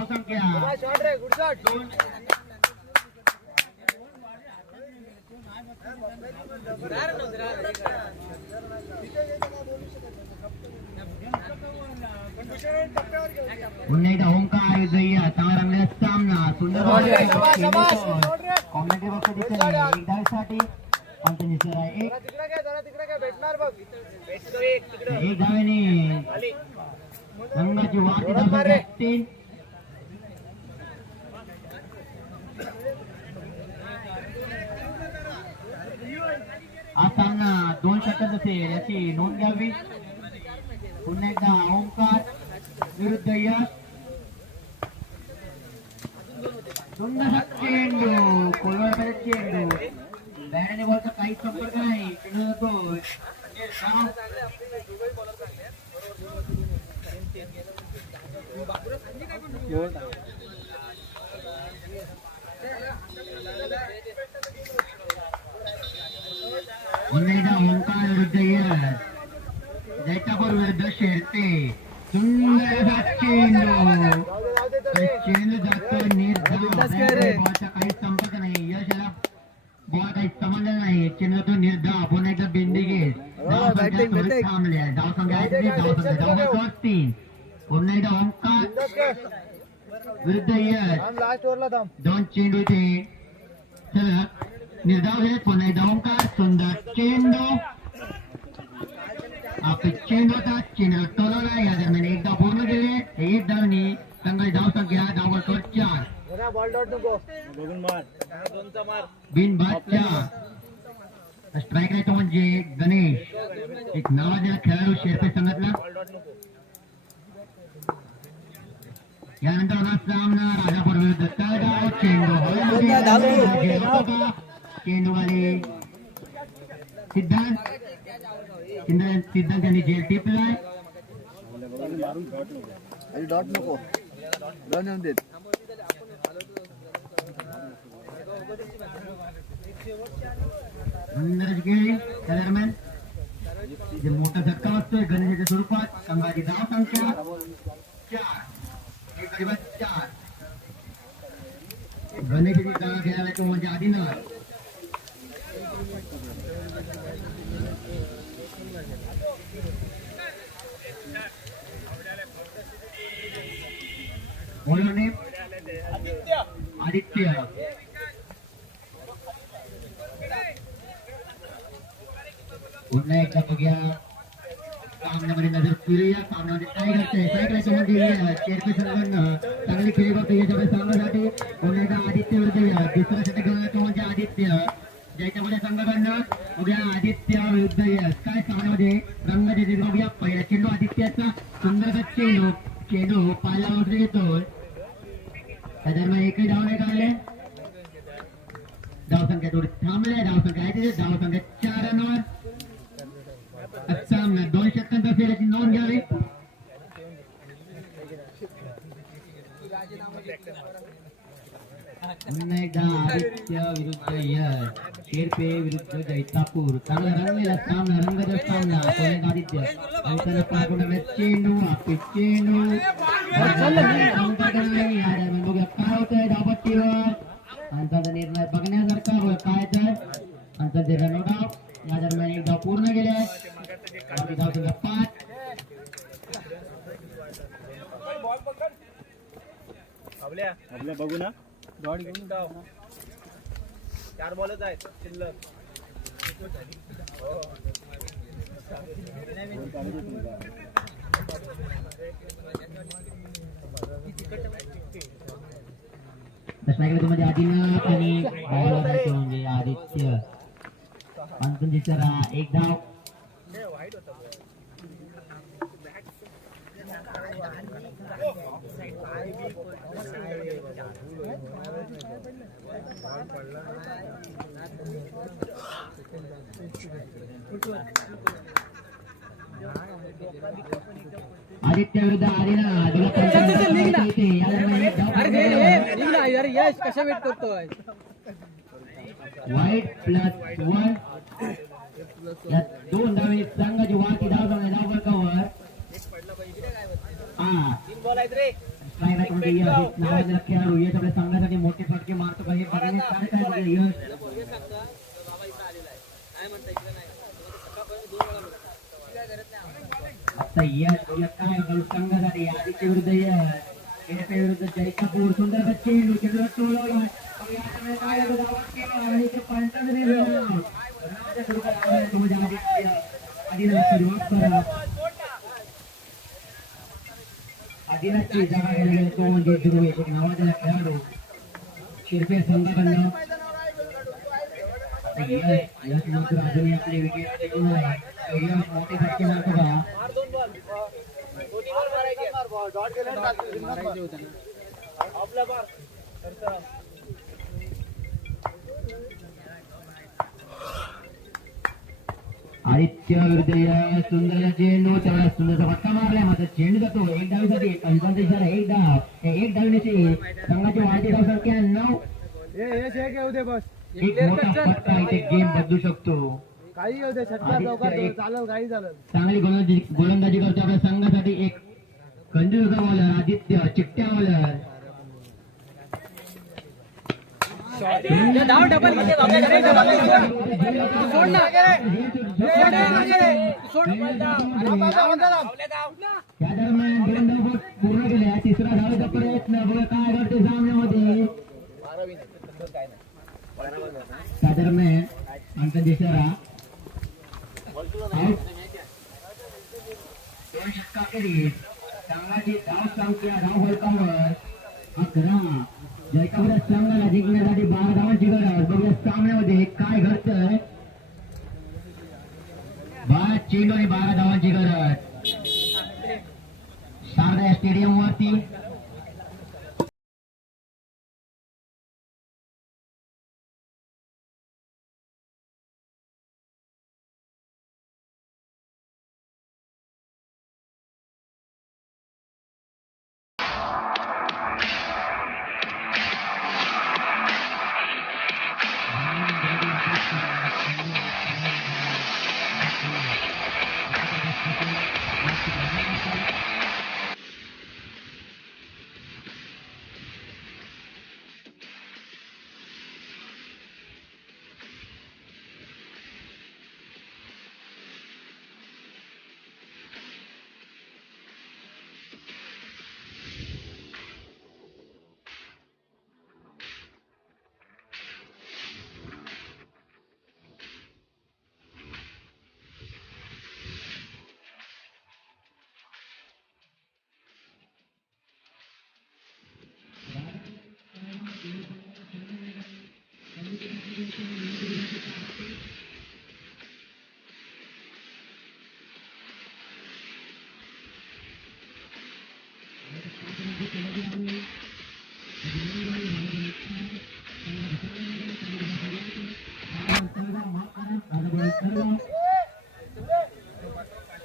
धाव संख्या शॉट रे गुड शॉट पुन्हा एकदा ओंकार। विजय्या चांगला रंगलेला सामना सुंदर कॉमेंट्री बॉक्स दिसत एक धावेसाठी पंच दिसत आहे एक। एक धावेने संघाची वाटी तीन। दोन षटक असेल याची नोंद घ्यावी. पुन्हा एकदा ओंकार विरुद्ध यश. सुंदर चेंडू कोलवाडकडे चेंडू बॅटने बॉलचा काही संपर्क नाही. चेंडू जातोय जाऊ दे तर तरी चेंडू जातो निर्धाव काही संपर्क नाही यश बॉल काही संबंध नाही चेंडू तो निर्धाव पुन्हा एकदा बिंदी घेत धाव संख्या batting, थोडी batting. थांबली आहे धाव संख्या धाव संख्या धाव तीन। पुन्हा एकदा ओंकार। विरुद्ध यश दोन चेंडू निर्धाव एकदा ओंकार सुंदर चेंडू। आपले चेंडू होता चेंडू टोलवला या दरम्यान एकदा पूर्ण केले एक धावनी संघाची धाव संख्या धाव स्कोर चार जरा बॉल डॉट नको बघून मार दोनचा मार बिन बाद चार स्ट्राईक राहतो म्हणजे गणेश एक नावाजलेला खेळाडू शेरपे संघातला यानंतर सामना राजापूर विरुद्ध चेंडू. चेंडू वाले सिद्धांत सिद्धांत यांनी झेल टिपलाय डॉट नको रन येऊन देत सुंदर गेली त्या दरम्यान जे मोठा झटका वाजतोय गणेशाच्या स्वरूपात संघाची धाव संख्या। चार। चार। गणेशाची जागा खेळायला तो म्हणजे आदिनाथ बोलणे आदित्य पुन्हा एकदा बघूया सामन्यामध्ये नज़र फिरूया सामन्यामध्ये काय घडतंय काय करायचं म्हणजे चेरपे संघांना चांगली खेळी बघतो याच्यामध्ये सांगण्यासाठी पुन्हा एकदा आदित्य विरुद्ध या. दुसरा षटक म्हणजे आदित्य ज्याच्यामध्ये संघाकडनं बघूया आदित्य विरुद्ध काय सामन्यामध्ये रंग दिसत बघूया. पहिला चेंडू आदित्याचा. सुंदर चेंडू. चेंडू पाला उठले येतो त्या दरम्यान एकही धाव नाही काढले. धावसंख्या थोडी थांबले धावसंख्या आहे तिथे. धावसंख्या चार रनवर सामना दोन षटकांचा फेऱ्याची नोंद घ्यावी. पुन्हा एकदा आदित्य विरुद्ध यश शेरपे विरुद्ध जैतापूर चांगला रंगलेला सामना रंगत सामना तो एक आदित्य आणि त्याला पाठवून आला चेंडू आपले चेंडू संकट नाही या दरम्यान बघूया काय होतंय धावपट्टीवर अंताचा निर्णय बघण्यासारखा बघ काय तर अंताचे रनआउट आउट या दरम्यान एक धाव पूर्ण गेले आपली धाव संख्या पाच आपल्या आपल्या बघू ना डॉट घेऊन जाऊ हो. चार घेऊन आहेत. शिल्लक. प्रश्नाकडे तुम्ही आदिनाथ आणि म्हणजे आदित्य. आणि तुमची सर एक आदित्य विरुद्ध धाव पूर्ण केली. यार यश कशा वेट करतोय? वाईट प्लस वन या दोन धावे संघाची वाटी धाव धाव हा तीन बॉल आहेत रे स्ट्रायक म्हणजे यश नावाजलेला खेळाडू यश आपल्या संघासाठी मोठे फटके मारतो का हे बघणे काय काय बघा यश आता यश यश काय करू संघासाठी आदित्य विरुद्ध यश एडपे विरुद्ध जयकापूर सुंदर चेंडू चेंडूला टोलवला मग याच्यामध्ये काय झालं? धावत केला आणि ते पंचावन्न निर्धाव. राजा सुरुवात आहे, तुमच्या आदित्य आदिला सुरुवात करा आदिनाथची जागा घ्यायला गेला तो म्हणजे ध्रुव एक नावाजलेला खेळाडू शिरपे संघाकडनं आता यश यश मात्र अजूनही आपली आदित्य विरुद्ध यश सुंदर चेंडू तेवढा सुंदरचा फटका मारलाय. मात्र चेंडू जातो एक डावीसाठी पंचांचा इशारा एक डाव. एक डावीची संघाची वाढती धाव संख्या नऊ. एक मोठा फटका इथे गेम बदलू शकतो. चांगली गोलंदाजी गोलंदाजी करतो आपल्या संघासाठी एक कंजूरचा बॉलर आदित्य चिट्ट्या बॉलर धाव डबल दरम्यान धाव पूर्ण केल्या तिसरा धावेचा प्रयत्न बघा काय घडते सामन्यामध्ये त्या दरम्यान दिसणारा दोन षटकाखेरीज संघाची धाव संख्या धाव फलकावर अकरा जयकापूर सामन्याला जिंकण्यासाठी बारा धावांची गरज बघूया सामन्यामध्ये काय घडतंय? बारा चेंडू आणि बारा धावांची गरज शारदा स्टेडियम वरती.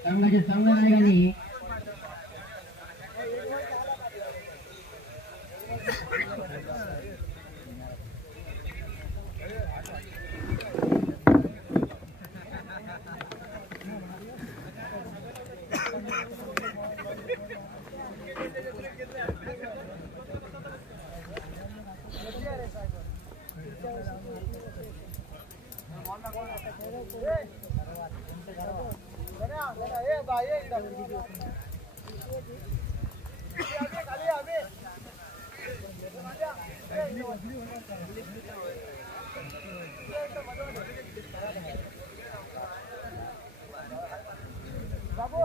संघाचे संघ नायकांनी बॅट्समनने आणि बाबू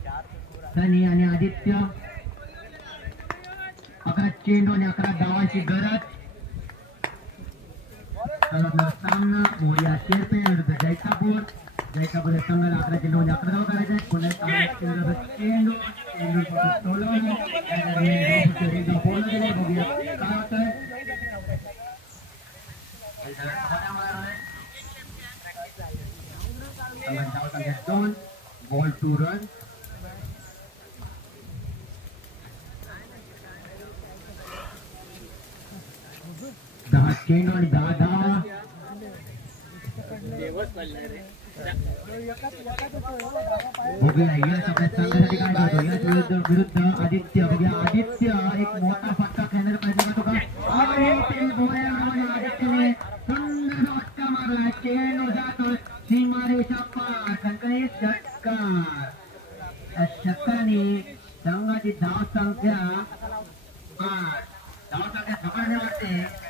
सनी आदित्य. अकरा चेंडू आणि अकरा धावांची गरज. सामना. मोरिया शेरपे विरुद्ध जैतापूर जैतापूर या अकरा चेंडू आणि अकरा धावा करायचे चेंडू. बॉल टू रन दहा चेंडू आणि दहा धावा बघूया यश आपल्या संघासाठी काय करतो यश विरुद्ध विरुद्ध आदित्य बघूया आदित्य एक मोठा फटका खेळण्याचा प्रयत्न करतो का आणि ते बोळ्याप्रमाणे आदित्यने सुंदर फटका मारला चेंडू जातो सीमारेषा पार कंकणी षटकार या षटकाने संघाची धाव संख्या आठ धाव संख्या सगळ्यांनी वाटते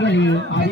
உங்கள்